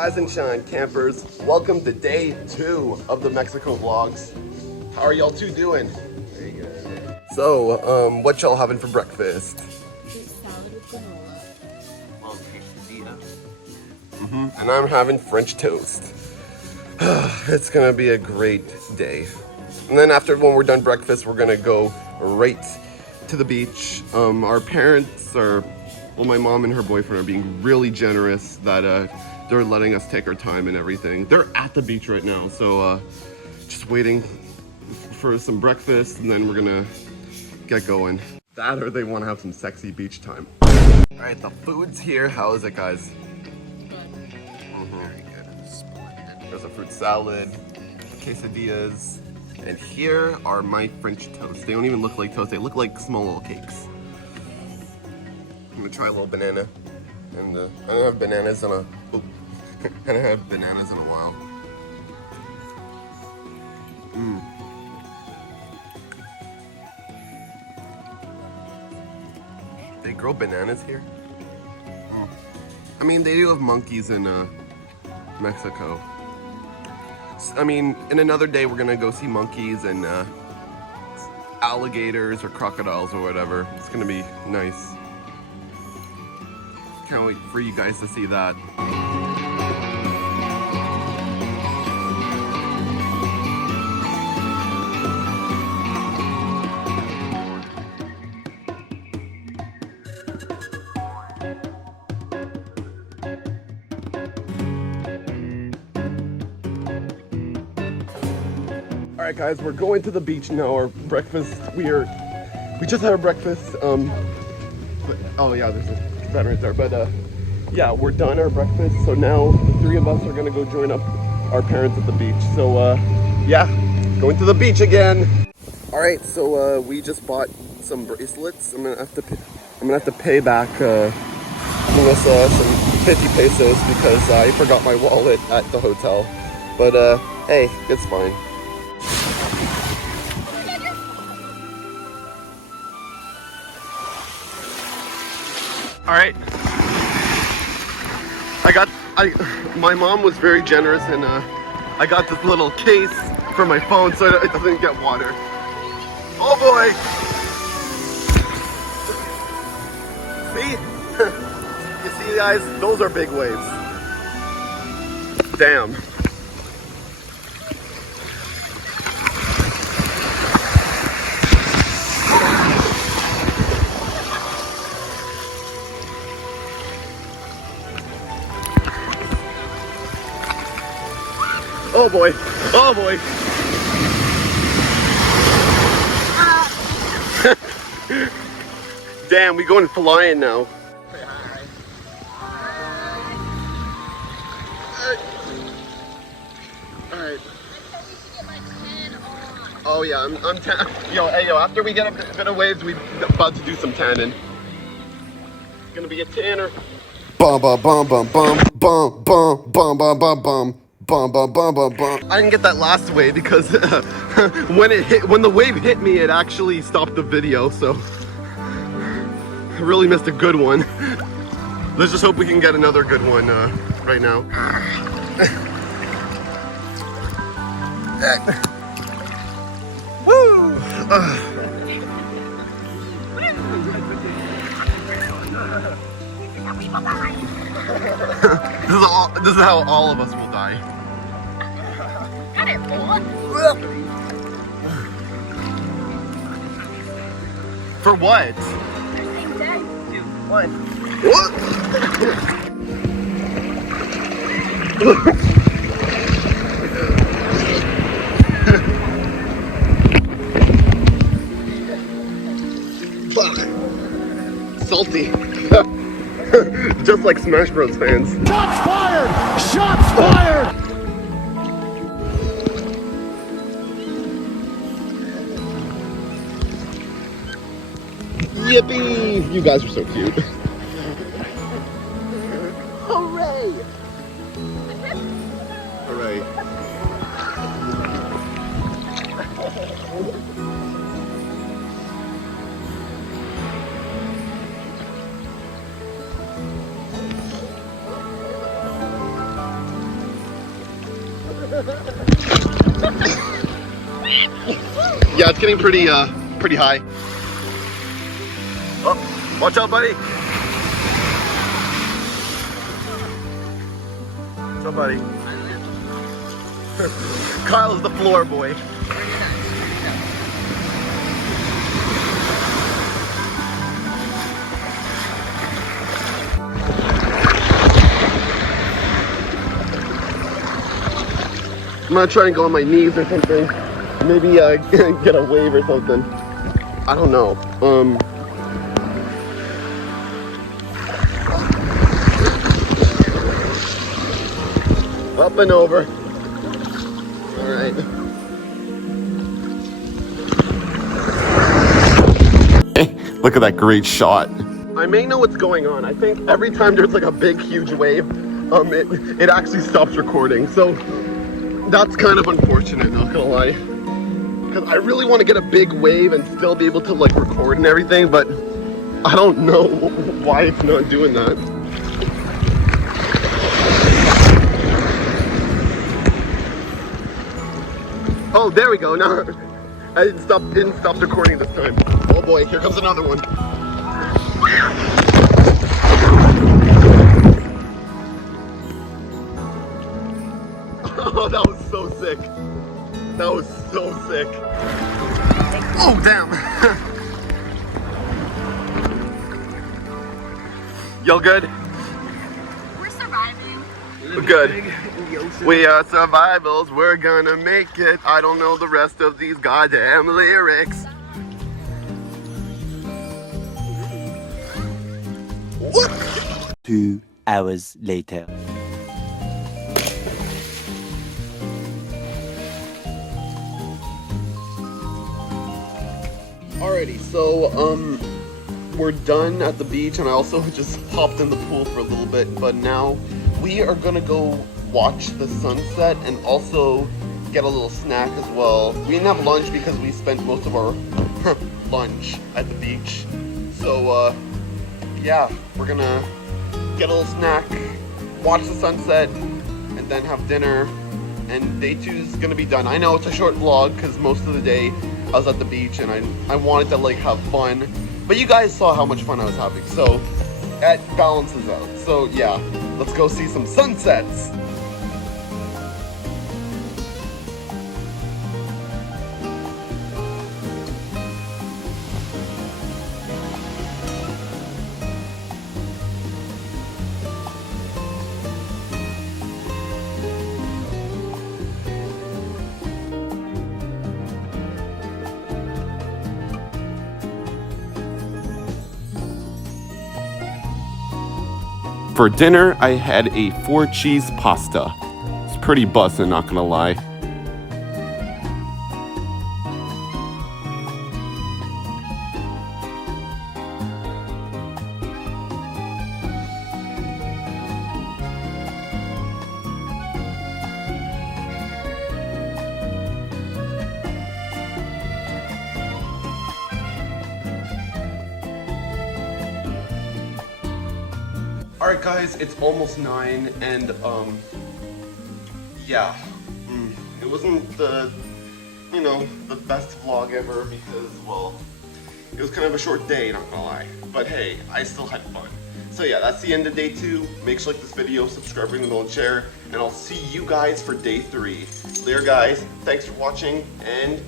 Rise and shine, campers. Welcome to day 2 of the Mexico vlogs. How are y'all two doing? Very good. So, what y'all having for breakfast? Salad with granola. Well, quesadilla. And I'm having French toast. It's gonna be a great day. And then after, when we're done breakfast, we're gonna go right to the beach. Our parents are, well, my mom and her boyfriend are being really generous that they're letting us take our time and everything. They're at the beach right now, so just waiting for some breakfast, and then we're gonna get going. That or they wanna have some sexy beach time. All right, the food's here. How is it, guys? Very good. Splendid. There's a fruit salad, quesadillas, and here are my French toast. They don't even look like toast, they look like small little cakes. I'm gonna try a little banana. And I don't have bananas in a, I don't have bananas in a while. They grow bananas here? I mean, they do have monkeys in Mexico. I mean, in another day we're gonna go see monkeys and alligators or crocodiles or whatever. It's gonna be nice. Can't wait for you guys to see that. All right, guys, we're going to the beach now. Our breakfast, we just had our breakfast. Oh yeah, there's a veteran there. But yeah, we're done our breakfast. So now the 3 of us are gonna go join up our parents at the beach. So yeah, going to the beach again. All right, so we just bought some bracelets. I'm gonna have to pay back Melissa some 50 pesos because I forgot my wallet at the hotel. But hey, it's fine. All right, my mom was very generous, and I got this little case for my phone so it doesn't get water. Oh boy! See? You see, guys? Those are big waves. Damn. Oh boy, oh boy. Damn, we going flying now. Alright. Oh yeah, I'm tan. Yo, after we get a bit of waves, we're about to do some tanning. It's gonna be a tanner. Bum bum bum bum bum bum bum bum bum bum bum. Bum, bum, bum, bum, bum. I didn't get that last wave because when the wave hit me, it actually stopped the video, so I really missed a good one. Let's just hope we can get another good one right now. Woo! This is how all of us will die. For what? What? Fuck. Salty. Just like Smash Bros fans. Shots fired! Shots fired! Yippee! You guys are so cute. Hooray! Hooray. Yeah, it's getting pretty high. Oh, watch out, buddy. Watch out, buddy. Kyle is the floor boy. I'm gonna try and go on my knees or something. Maybe get a wave or something. I don't know. Up and over. All right. Look at that great shot. I may know what's going on. I think every time there's like a big, huge wave, it actually stops recording. So that's kind of unfortunate, not gonna lie. Because I really want to get a big wave and still be able to like record and everything, but I don't know why it's not doing that. Oh, there we go. Now I didn't stop recording this time. Oh boy, here comes another one. Oh, that was so sick. That was so sick. Oh, damn. Y'all good? We're surviving. Good. We are survivals. We're gonna make it. I don't know the rest of these goddamn lyrics. What? 2 hours later. Alrighty, so we're done at the beach, and I also just hopped in the pool for a little bit, but now we are gonna go watch the sunset and also get a little snack as well. We didn't have lunch because we spent most of our lunch at the beach. So yeah, we're gonna get a little snack, watch the sunset, and then have dinner, and day 2 is gonna be done. I know it's a short vlog because most of the day I was at the beach and I wanted to like have fun, but you guys saw how much fun I was having, so that balances out. So yeah, let's go see some sunsets. For dinner, I had a 4-cheese pasta. It's pretty bussin', not gonna lie. Alright guys, it's almost 9 and yeah, it wasn't the, the best vlog ever because, well, it was kind of a short day, not gonna lie, but hey, I still had fun. So yeah, that's the end of day 2. Make sure to like this video, subscribe, ring the bell, and share, and I'll see you guys for day 3. Later guys, thanks for watching, and